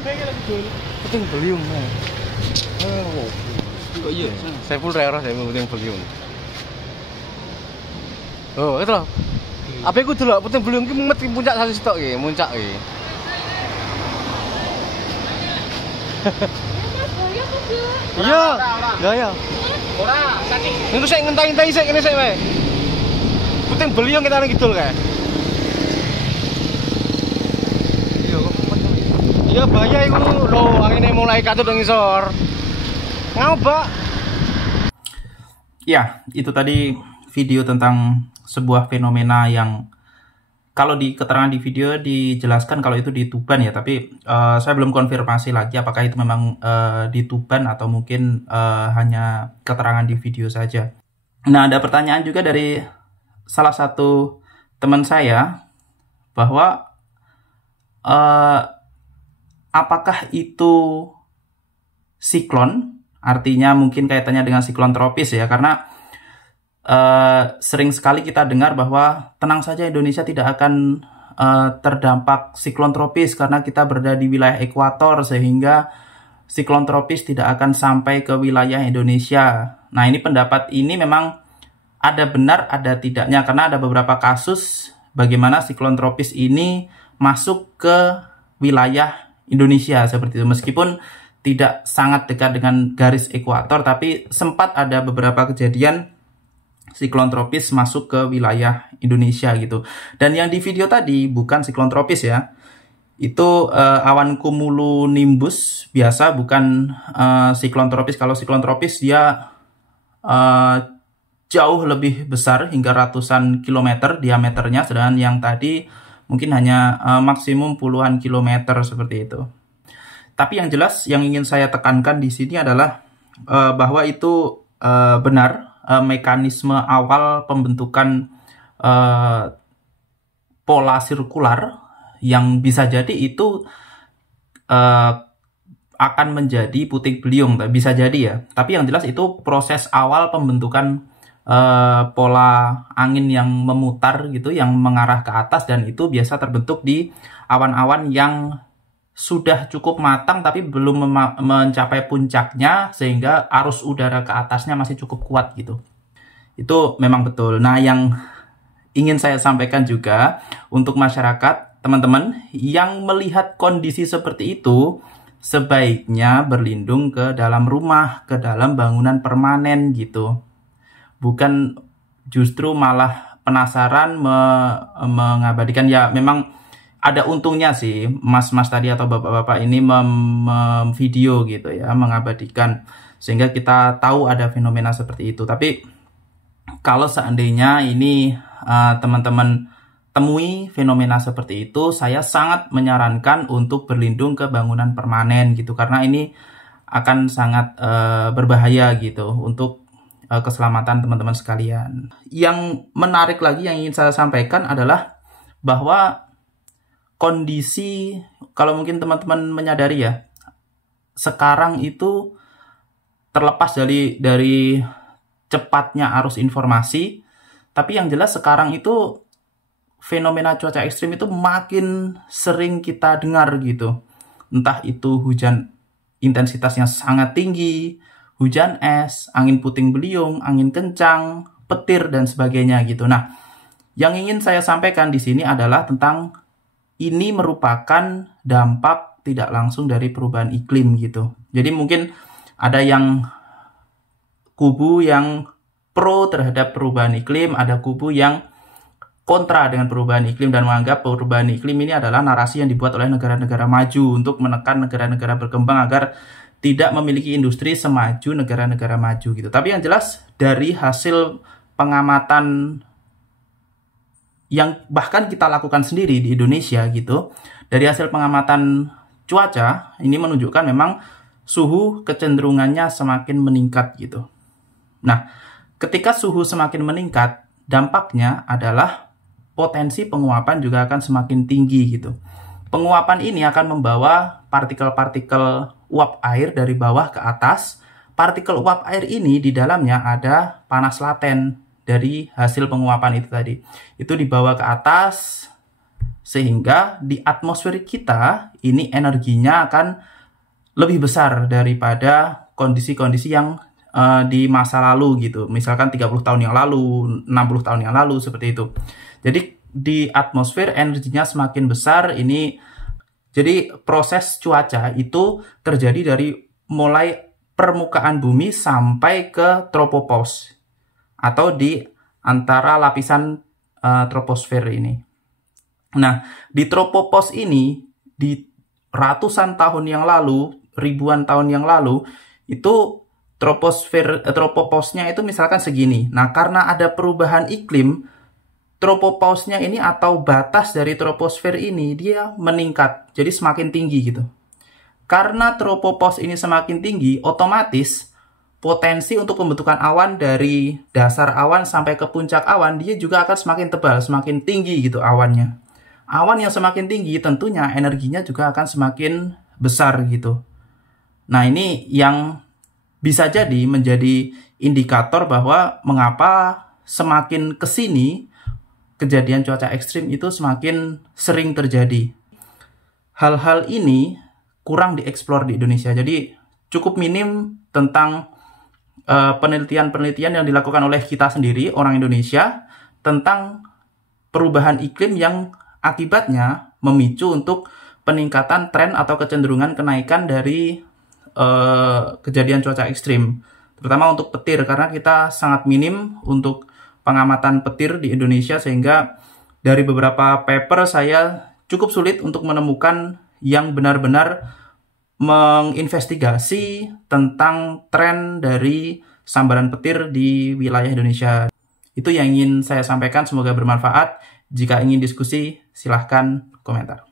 Puting beliung. Oh. Kok iya? Saya pun rela saya puting beliung. Oh, itu loh. Apa iku delok puting beliung ki mumet puncak satu sitok ki, muncak ki. Iya. Ya ya. Ora, saking. Niku sik ngenteni sik kene sik wae. Puting beliung kita nang kidul kae. Iya kok mumet. Iya bahaya iku lho, angine mulai katut nang ngisor. Ngapa? Ya, itu tadi video tentang sebuah fenomena yang kalau di keterangan di video dijelaskan kalau itu di Tuban ya, tapi saya belum konfirmasi lagi apakah itu memang di Tuban atau mungkin hanya keterangan di video saja. Nah, ada pertanyaan juga dari salah satu teman saya bahwa apakah itu siklon, artinya mungkin kaitannya dengan siklon tropis ya, karena sering sekali kita dengar bahwa tenang saja Indonesia tidak akan terdampak siklon tropis karena kita berada di wilayah ekuator sehingga siklon tropis tidak akan sampai ke wilayah Indonesia. Nah, ini pendapat ini memang ada benar ada tidaknya karena ada beberapa kasus bagaimana siklon tropis ini masuk ke wilayah Indonesia seperti itu, meskipun tidak sangat dekat dengan garis ekuator, tapi sempat ada beberapa kejadian siklon tropis masuk ke wilayah Indonesia gitu. Dan yang di video tadi bukan siklon tropis ya, itu awan cumulonimbus biasa, bukan siklon tropis. Kalau siklon tropis dia jauh lebih besar hingga ratusan kilometer diameternya, sedangkan yang tadi mungkin hanya maksimum puluhan kilometer seperti itu. Tapi yang jelas yang ingin saya tekankan di sini adalah bahwa itu benar. Mekanisme awal pembentukan pola sirkular yang bisa jadi itu akan menjadi puting beliung, bisa jadi ya. Tapi yang jelas itu proses awal pembentukan pola angin yang memutar gitu, yang mengarah ke atas, dan itu biasa terbentuk di awan-awan yang sudah cukup matang tapi belum mencapai puncaknya sehingga arus udara ke atasnya masih cukup kuat gitu. Itu memang betul. Nah, yang ingin saya sampaikan juga untuk masyarakat, teman-teman yang melihat kondisi seperti itu sebaiknya berlindung ke dalam rumah, ke dalam bangunan permanen gitu. Bukan justru malah penasaran mengabadikan. Ya memang ada untungnya sih mas-mas tadi atau bapak-bapak ini video gitu ya, mengabadikan sehingga kita tahu ada fenomena seperti itu. Tapi kalau seandainya ini teman-teman temui fenomena seperti itu, saya sangat menyarankan untuk berlindung ke bangunan permanen gitu, karena ini akan sangat berbahaya gitu untuk keselamatan teman-teman sekalian. Yang menarik lagi yang ingin saya sampaikan adalah bahwa kondisi, kalau mungkin teman-teman menyadari ya, sekarang itu terlepas dari cepatnya arus informasi, tapi yang jelas sekarang itu fenomena cuaca ekstrim itu makin sering kita dengar gitu. Entah itu hujan intensitasnya sangat tinggi, hujan es, angin puting beliung, angin kencang, petir, dan sebagainya gitu. Nah, yang ingin saya sampaikan di sini adalah tentang ini merupakan dampak tidak langsung dari perubahan iklim gitu. Jadi mungkin ada yang kubu yang pro terhadap perubahan iklim, ada kubu yang kontra dengan perubahan iklim dan menganggap perubahan iklim ini adalah narasi yang dibuat oleh negara-negara maju untuk menekan negara-negara berkembang agar tidak memiliki industri semaju negara-negara maju gitu. Tapi yang jelas dari hasil pengamatan yang bahkan kita lakukan sendiri di Indonesia gitu, dari hasil pengamatan cuaca ini menunjukkan memang suhu kecenderungannya semakin meningkat gitu. Nah, ketika suhu semakin meningkat, dampaknya adalah potensi penguapan juga akan semakin tinggi gitu. Penguapan ini akan membawa partikel-partikel uap air dari bawah ke atas. Partikel uap air ini di dalamnya ada panas laten dari hasil penguapan itu tadi. Itu dibawa ke atas sehingga di atmosfer kita ini energinya akan lebih besar daripada kondisi-kondisi yang di masa lalu gitu. Misalkan 30 tahun yang lalu, 60 tahun yang lalu, seperti itu. Jadi di atmosfer energinya semakin besar ini. Jadi proses cuaca itu terjadi dari mulai permukaan bumi sampai ke tropopause atau di antara lapisan troposfer ini. Nah, di tropopause ini di ratusan tahun yang lalu, ribuan tahun yang lalu, itu tropopause-nya itu misalkan segini. Nah, karena ada perubahan iklim, tropopause-nya ini atau batas dari troposfer ini dia meningkat, jadi semakin tinggi gitu. Karena tropopause ini semakin tinggi, otomatis potensi untuk pembentukan awan dari dasar awan sampai ke puncak awan dia juga akan semakin tebal, semakin tinggi gitu awannya. Awan yang semakin tinggi tentunya energinya juga akan semakin besar gitu. Nah, ini yang bisa jadi menjadi indikator bahwa mengapa semakin kesini kejadian cuaca ekstrim itu semakin sering terjadi. Hal-hal ini kurang dieksplor di Indonesia. Jadi cukup minim tentang penelitian-penelitian yang dilakukan oleh kita sendiri, orang Indonesia, tentang perubahan iklim yang akibatnya memicu untuk peningkatan tren atau kecenderungan kenaikan dari kejadian cuaca ekstrim. Terutama untuk petir, karena kita sangat minim untuk pengamatan petir di Indonesia, sehingga dari beberapa paper saya cukup sulit untuk menemukan yang benar-benar menginvestigasi tentang tren dari sambaran petir di wilayah Indonesia. Itu yang ingin saya sampaikan, semoga bermanfaat. Jika ingin diskusi, silahkan komentar.